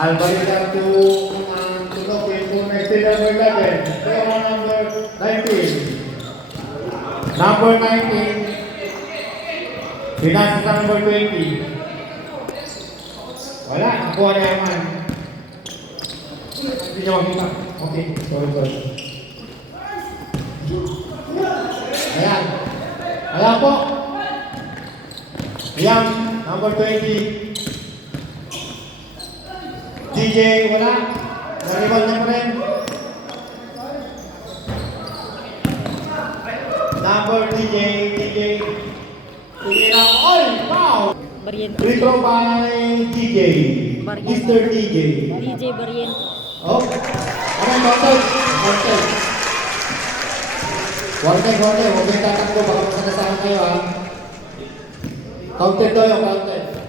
Alvarita to Loki to next to number 11. Player number 19. Number 19. Pinasa sa number 20. Wala, nakuha na yaman. Hindi niya makita. Okay, sorry. Ayan. Ayan po. Ayan, number 20. DJ, wala. Naribal niya pa rin. Number DJ. Tumira, oy, wow! Barriento. Free throw by DJ. Barriento. Mr. DJ. DJ Barriento. Oh, ano yung counted? Counted. Huwag kayong tatakbo, baka masakasama kayo ha. Counted daw yung counted.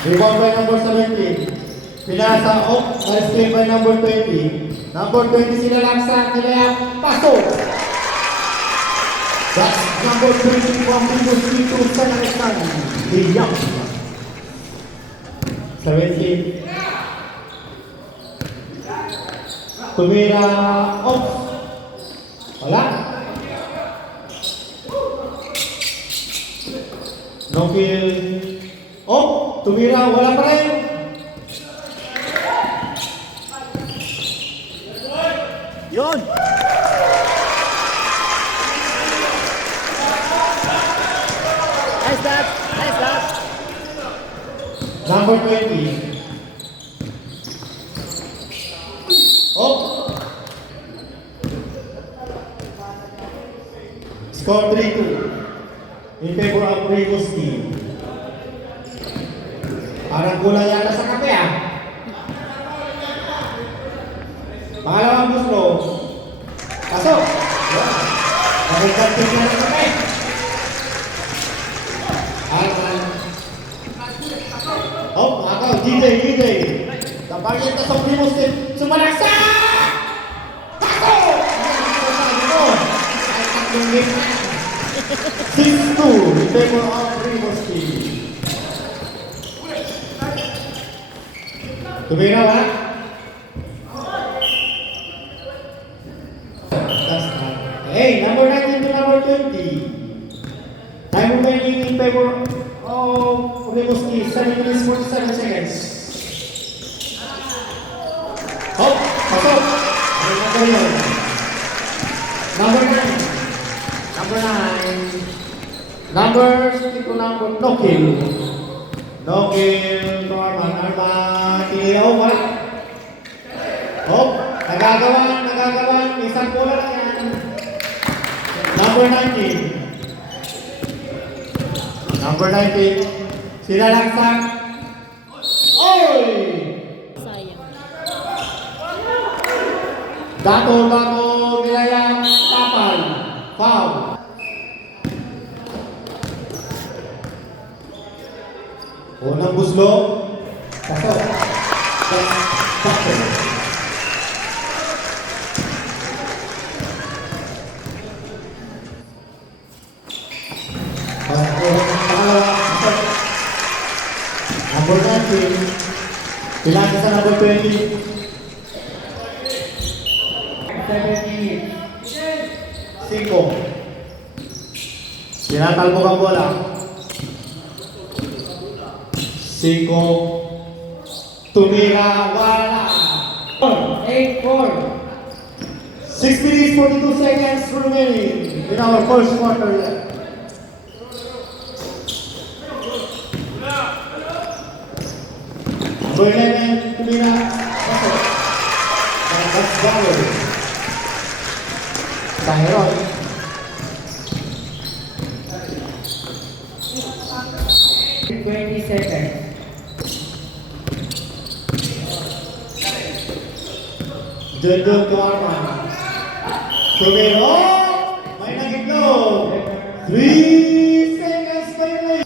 Rebound by number 17. Pinasa off, nice play by number 20. Number 20 sila lang sa Kilaya, pasok! That's number 20 from Windows 3 to San Alexan. The young. 17. Tumira off. Wala. No kill. Oh, tumira, wala pa rin. Yun. Nice that. Number 20. Oh. Score 3-2. In favor of Rivos team. Parang gula yata sa kape ah. Pangalawang buslo. Pasok. Pagkakit na ng kape. Oh, ako, DJ. Tapagin ka sa Rivos team. Sumalaksa! Pasok! Ay, tatlong game na. 6-2 in favor of Rivos team. Tumira ba? Hey, number 19 to number 20. Time remaining in favor of Rivos team. 7 minutes 47 seconds. Oh, pasok! Number 9. Number 6 to number no kill. Norman, Iliyaw, wala. Oh, nagagawan, isang bola lang yan. Number 19, sila langsak. Oy! Sayang. Dato, nilayang, kapal, foul. Unang buslo, pasok. Pasok. Number 19, kailangan sa number 20. 5. Tinatalbog ang bola. 5. Tumira, wala. 8-4. 6 minutes 42 seconds remaining in our first quarter. Number 11, Tumira. That's Valor. Tahirot. 20 seconds. Dundun to Arman. Tumiro! May nag-iglog! 3 seconds na.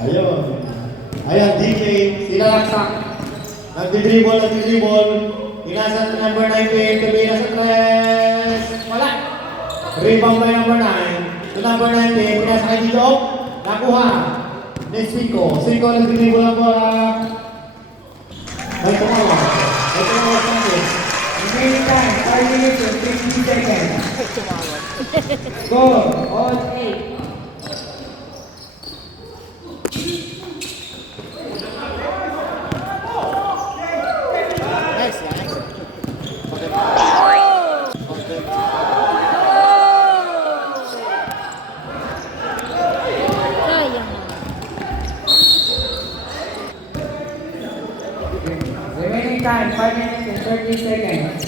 Ayun, DJ, sinalaksak. Nagdi-dribble. Inasa sa number 19, tumira sa tres. Wala! Rebound by number 9. To number 19, pinasa kay Dito. Nakuha. Next 5. 5 nag-dribble ang bola. May tumawa. May tumawa sa akin. Remaining time, 5 minutes and 50 seconds. Score, all 8. Sayang naman. Remaining time, 5 minutes and 30 seconds.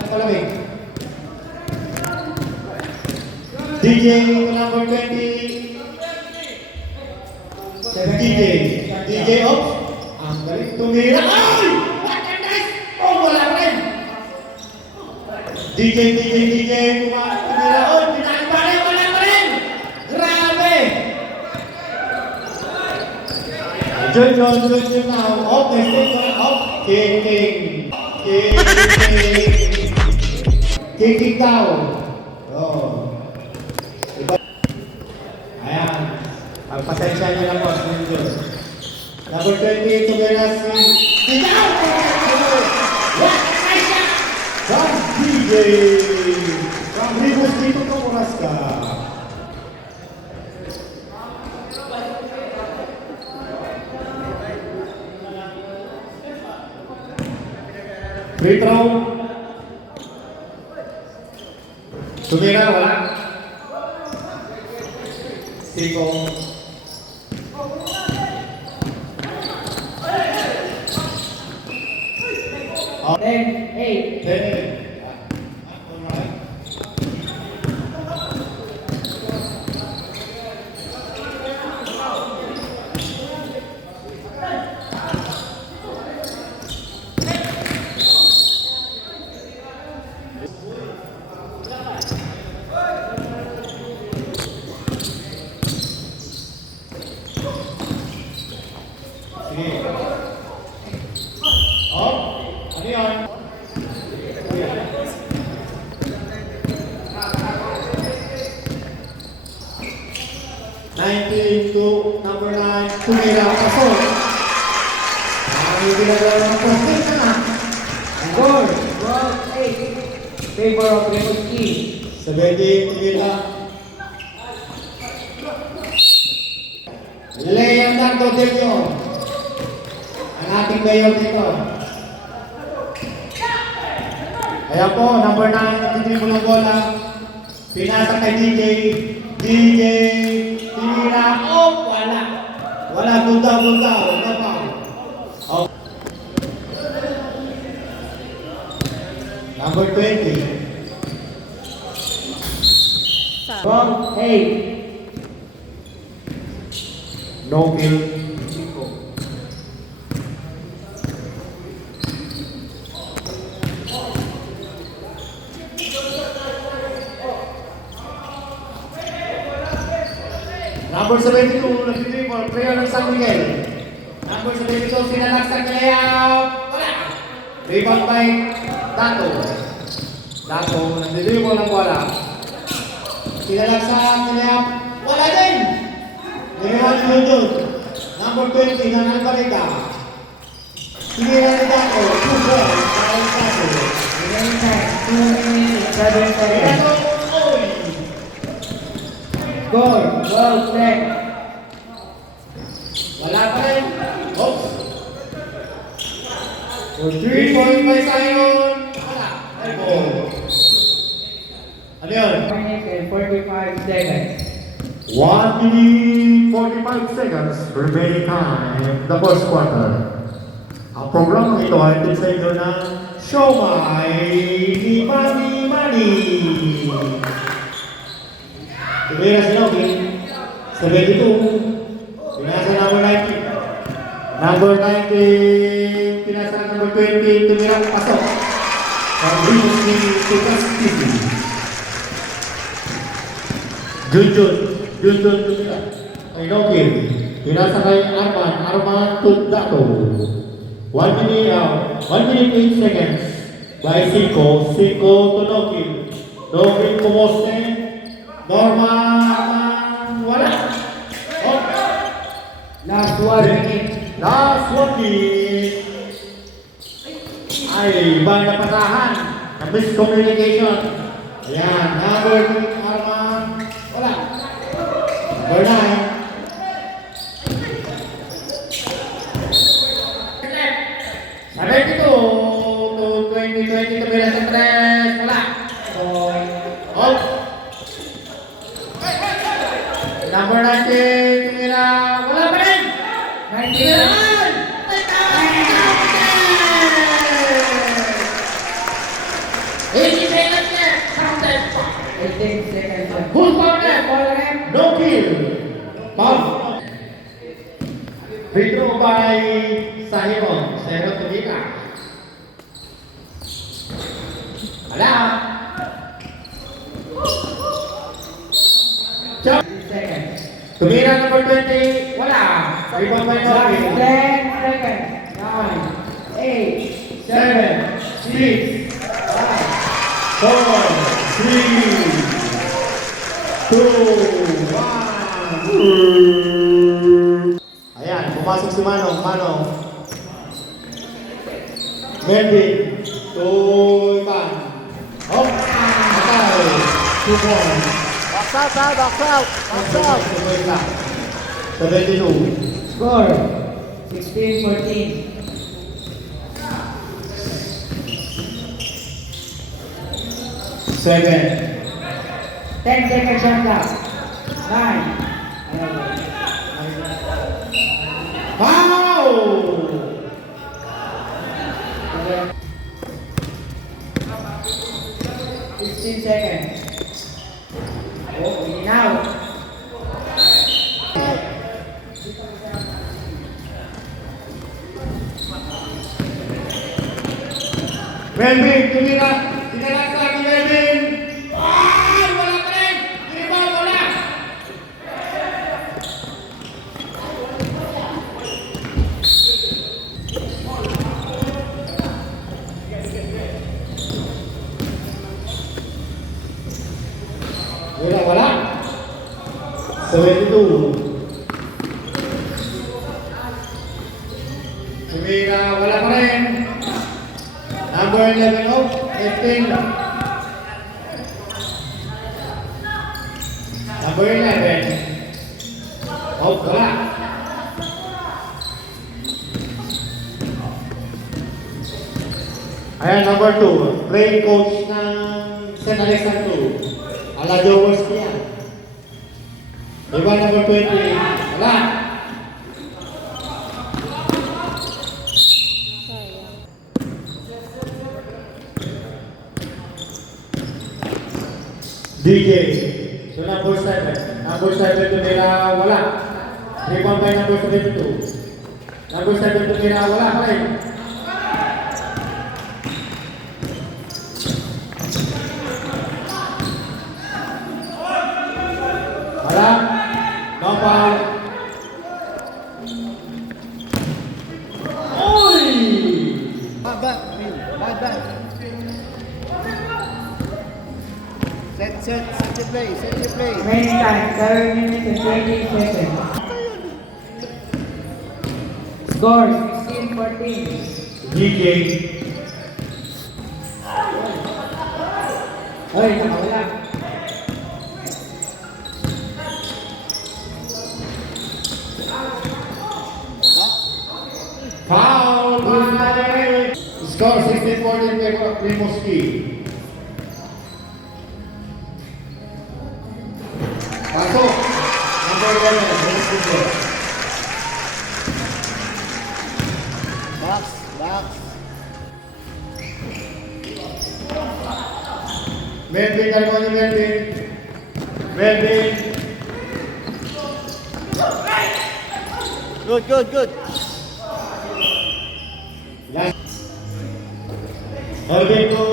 Ang palamig. DJ to number 20. DJ. DJ off. Ang galing tumira. Ay! Bakit? Oh, wala pa rin. DJ. Tumira. Oh, pinaan pa rin. Wala pa rin. Grabe. John now. Off. Next one. Off. King down. Oh. Iba. Ayan. Ang pasensya niyo lang po sa Diyos. Number 28, Tuberas. Down! What? Aisha! From DJ. From Ribos dito ka, oras ka. Free throw. Tumira, wala. 5. 10, 8. 10. Sige. Oh, ano yun? 19 to number 9, tumira ang pasok. Ang ginagawa ng pasok na. Score, 12, 8. Favor of Rimouski. 17, tumira. Leon Tanto Delio. Ang ating mayor dito. Kaya po, number 9, nagtitribol ng bola. Pinasa kay DJ. DJ. Tinira. Oh, wala. Wala, bunta. Wala pa. Oh. Number 20. Sayang. 12, 8. No kill. Number 72, nag-dribble, player ng San Miguel. Number 72, sinalaksak na layup. Wala. Rebound by Dato. Nag-dribble ng bola. Sinalaksak na layup. Wala din. Niliwan ni Lundon. Number 20, ng Alvarega. Sinira ni Dato. 2 balls. Para sa Dato. Remaining time, 2 minutes, 7 seconds. Dato, oy. Score, 12, 10. Wala pa rin. Oops. 3 point by Zion. Wala. Ay po. Ano yun? 1 minute and 45 seconds. 1 minute 45 seconds remaining time the first quarter. Ang programa ito ay ito sa inyo ng Siomai ni Mani. Tumira si Novi. 72. Pinasa number 19. Number 19. Pinasa number 20. Tumira pasok. From Rimouski to Castile. Junjun tumira. Kay Nokil. Pinasa kay Arman Tundato. 1 minute, 8 seconds. By Cinco to Nokil. Nokil pumoste. Norman, wala. Oh. Last 1 minute. Last 1 minute. Ay, ibang napatahan. Na-miscommunication. Ayan, number 2, Arman. Wala. Number 9. Sabi dito, to 2020 to Pilas Express. Wala. So, oh. Number 19, Tumira. Wala pa rin. 19. 80 seconds left. Counted. 18 seconds left. Who's ball left? Ball left. No kill. Foul. Free throw by Sahibon. 0 to Dika. Wala. Chop. 10 seconds. Tumira number 20. Wala. Rebound by Last Noki. 10 seconds. 9, 8, 7, 6, 4, 3, 2, 1. Ayan, pumasok si Manong. Melvin. To Ivan. Hop. Atay. 2 points. Box out, ha? Box out. Box out. 72. Score 16-14. 7. 10 seconds shot clock. 9. Foul! 16 seconds. Oh, in and out. Melvin, tumira. Tinalas lagi Melvin. Ay, wala pa rin. Rebound, wala. Wala. 72. Tumira, wala pa rin. Number 11 of 15. Number 11. Oh, wala. Ayan, number 2. Playing coach ng St. Alexander. Ala Jaworski yan. Diba number 20? Wala. Sayang. DJ. So number 7. Number 7 to nila wala. Rebound by number 72. Number 7 to nila wala pa rin. Wala. No foul. Oy! Bad. Set your play. Remaining time 7 minutes and 20 seconds. Score 16-14. DJ. Hoy, nakawala. Foul by score 16-14 favor of Rimouski. Pasok. Number 11. Rimouski. Box. Melvin, kalmo ni Melvin. Melvin. Good. Last. Melvin to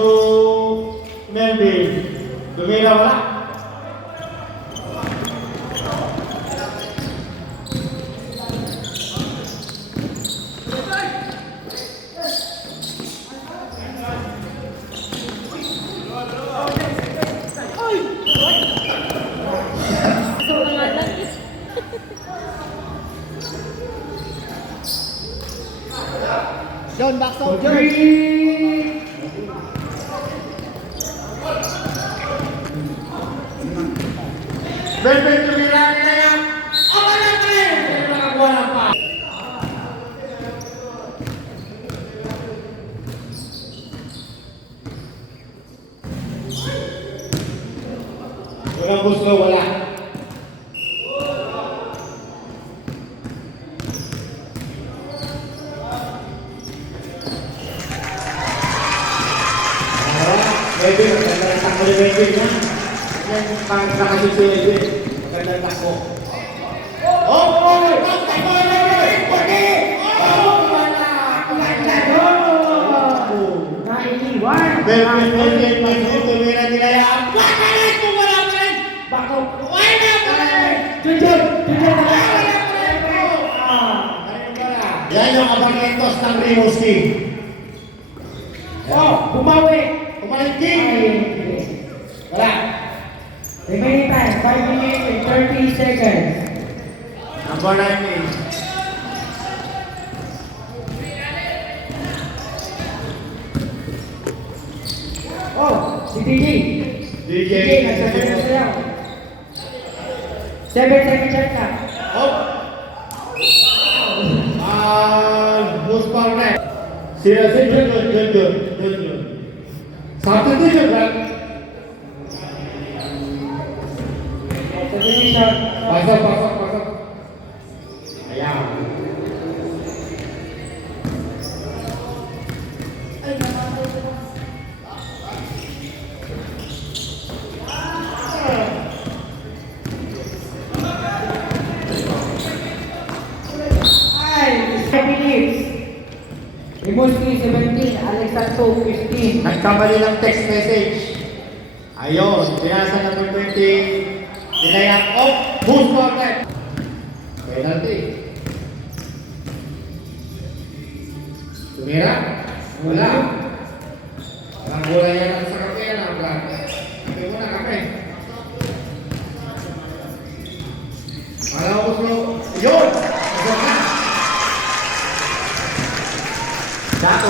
Melvin. Tumira wala. John, box out, John. Melvin tumira nila yan. Wala pa rin. Hindi nakakuha ng pa. Walang gusto, wala. Melvin, magandang takbo ni Melvin yan. Yan pang nakasip si Melvin. Magandang takbo. Oh! Takbo ni Melvin! Pwede! Oh! Wala! Naiiwan. Melvin, tumira nila yan. Wala rin! Kung wala pa rin! Bako. Wala pa rin! Jujur. Yan yung abakentos ng Rimouski. Oh, bumawi. Kumalingking! Wala. Remaining time, 5 minutes and 30 seconds. Number 19. Oh, si DJ. DJ. Nagsasabi na sila. 7 seconds shot na. Hop! Who's ball next? Seriously, good. Satu tu je kan? Submission. Pasang. Ayam. Five minutes. Rimouski 17, Alexandro 15. Nagkamali ng text message. Ayun, binasa number 20. Dinayak off. Who's ball next? Penalty. Tumira? Wala. Parang bola yan sa kape yan. Kape mo na, kape. Malaw ko slow. Yun! Dato,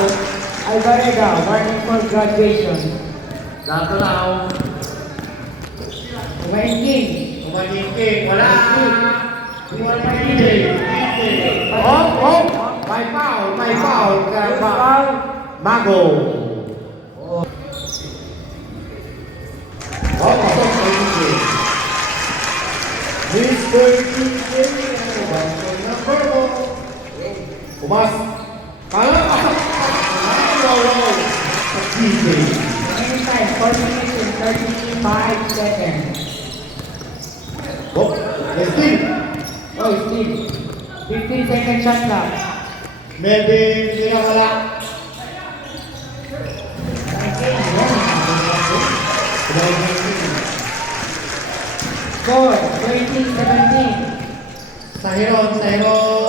Alvarega, warning for graduation. Dato now. Kumainking. Kumalingking. Wala. Wala pa DJ. Hop. May foul. Mago. Pasok kay DJ. Mr. DJ. Number 4. Pumas. Pasok. Wow. DJ. Remaining time, 4 minutes and 35 seconds. Oh, Steve. Oh, Steve. 15 second shot clock. Melvin, sila wala. Score, 20-17. Sahiron. Oh,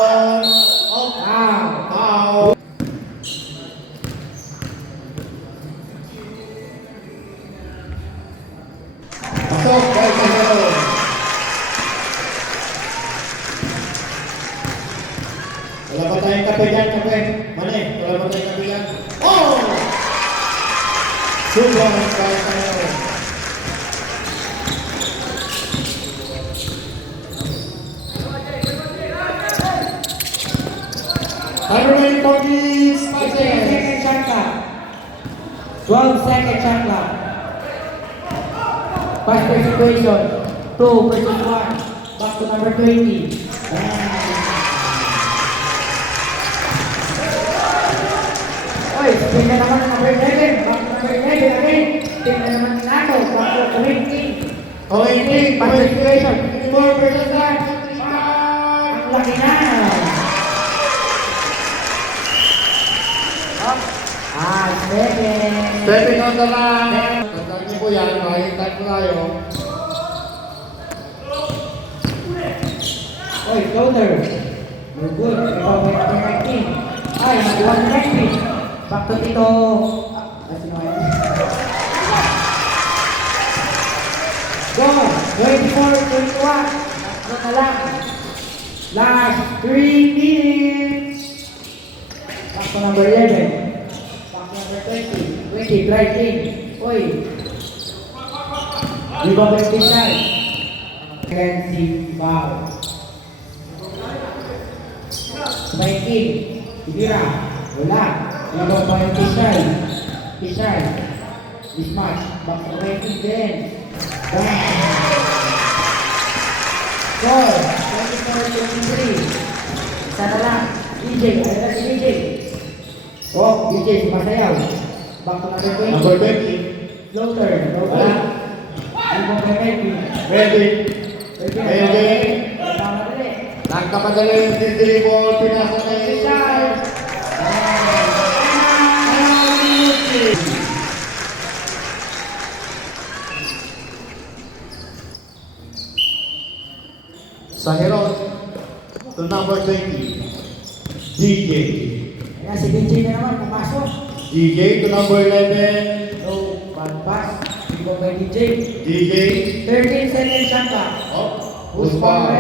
Wow. Pasok kay Sahiron. Wala pa tayong kape dyan, kape. Mane, wala pa tayong kape dyan. Oh! Super kay Sahiron. Iron Portuguese 15 passes. second shot clock. 12 second shot clock. Pass per situation. 2 versus 1. Back to number 20. Oy, spin na naman ang number 11. Back to number 11 again. Spin na naman ni Nato. Back to 20. Pass per situation. 4 versus 1. Ang laki na. Second. Stepping on the line. Tandaan niyo po yan, makikita po tayo. Oy, floater. You're good. Ikaw may natin 19. Ay, nakuha na 19. Back to Tito. Sino yan? Go! 24, 21. Tatlo na lang. Last 3 minutes. Back to number 11. Back to number 20. 20, right in. Oy. Di ba 29? Fancy foul. 19. Ibira. Wala. Di ba 20 Tishay? Tishay. This match. Back to 20 din. Bang. Goal. 24-23. Isa na lang. DJ. Ano na si DJ? Oh, DJ. Sumasayaw. Back to number 20. Number 20. Floater. Wala. Di ba 20? Ready. Ready. Ready. Tama na rin. Nagkapadala yung dribble, pinasa na yung Tishay. sa Heron to number 20, DJ. Kaya si DJ na naman, pumasok. DJ to number 11, No, bad pass. Di ba kay DJ? DJ. 13 seconds shot clock. Oh, Who's who's foul?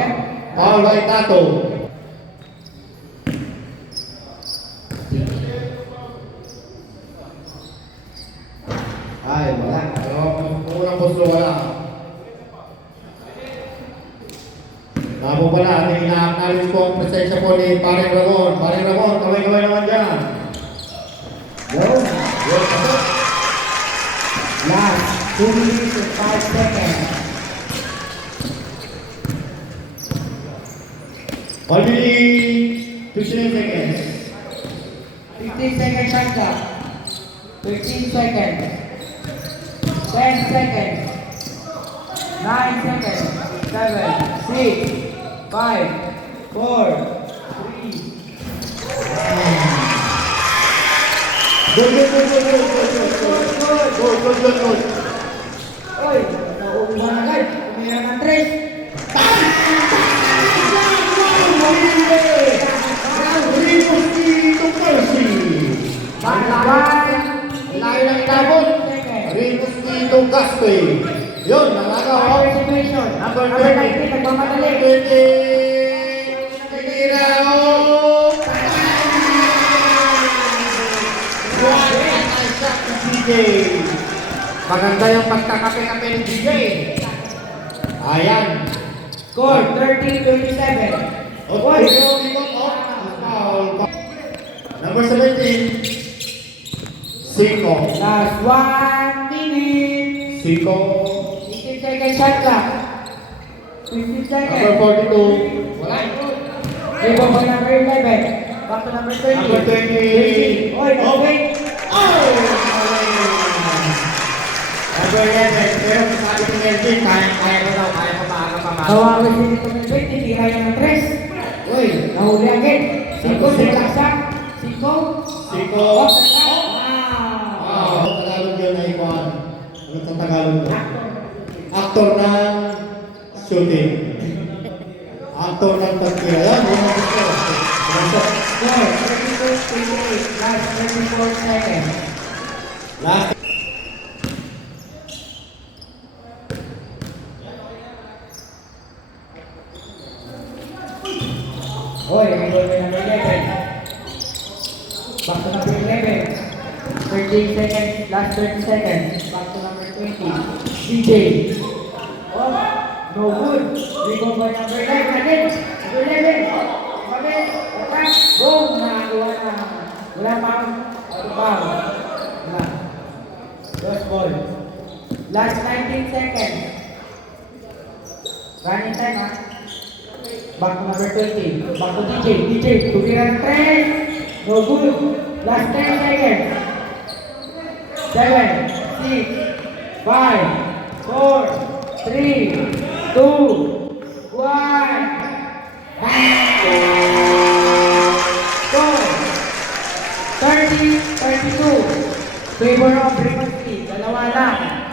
foul by Tato. Ay, wala. Pero unang puso wala. Nabo pala, ating ina-acknowledge po ang presensya po ni Paring Ramon. Paring Ramon, kamay-kamay naman dyan. Go. Yun, pasok. Last 2 minutes and 5 seconds. Only 15 seconds. 15 seconds shot clock. 15 seconds. 10 seconds. 9 seconds. 7, 6, 5, 4, 3. Good, good, good, good, good, good, good, good. Good, good, good, good. Oy, nauubuhan agad. Kumira ng 3. Rico Percy. Layo ng itabot. Rico Tito Gaspe. Yun, nangagawa. Situation. Number Number 20. 19, nagmamadali. 20. Tigiraw. DJ. Maganda yung pagkakape-kape ni DJ. Ayan. Score 13-27. Okay, foul. Number 17. Cinco. Last 1 minute. Cinco. 15 seconds shot clock. 15 seconds. Number 42. Wala. Ibo pa number 11. Back to number 20. Number 20. Oy, wait. Oh! Number 11. Pero sabi ni Melvin, kaya ko daw, kaya ko maaga pa maaga. Tawagin si Nito ng 20. Tira yan ng 3. Uy, nahuli agad. 5 sa laksa. 5. Cinco. Wow. Tagalog yun na ikuan. Ano sa Tagalog yun? Actor ng shooting. Actor ng tagkira. Yan, yun ang gusto. Pumasok. Score 32-28. Last 34 seconds. Last. Oy, may goal na number 11. Back to number 11. 13 seconds, last 30 seconds. Back to number 20. DJ. Oh, no good. We go for number 11 again. Number 11. Number 11. Attack. Boom. Nakakuha na. Wala pa. Out of bounds. Wala. Lost ball. Last 19 seconds. Running time, ha? Back to number 20. Back to DJ. DJ. Tumiran 3. No good. Last 10 seconds. 7, 6, 5, 4, 3, 2, 1. Go. 30, 32. Favor of Riverside, dalawa lang.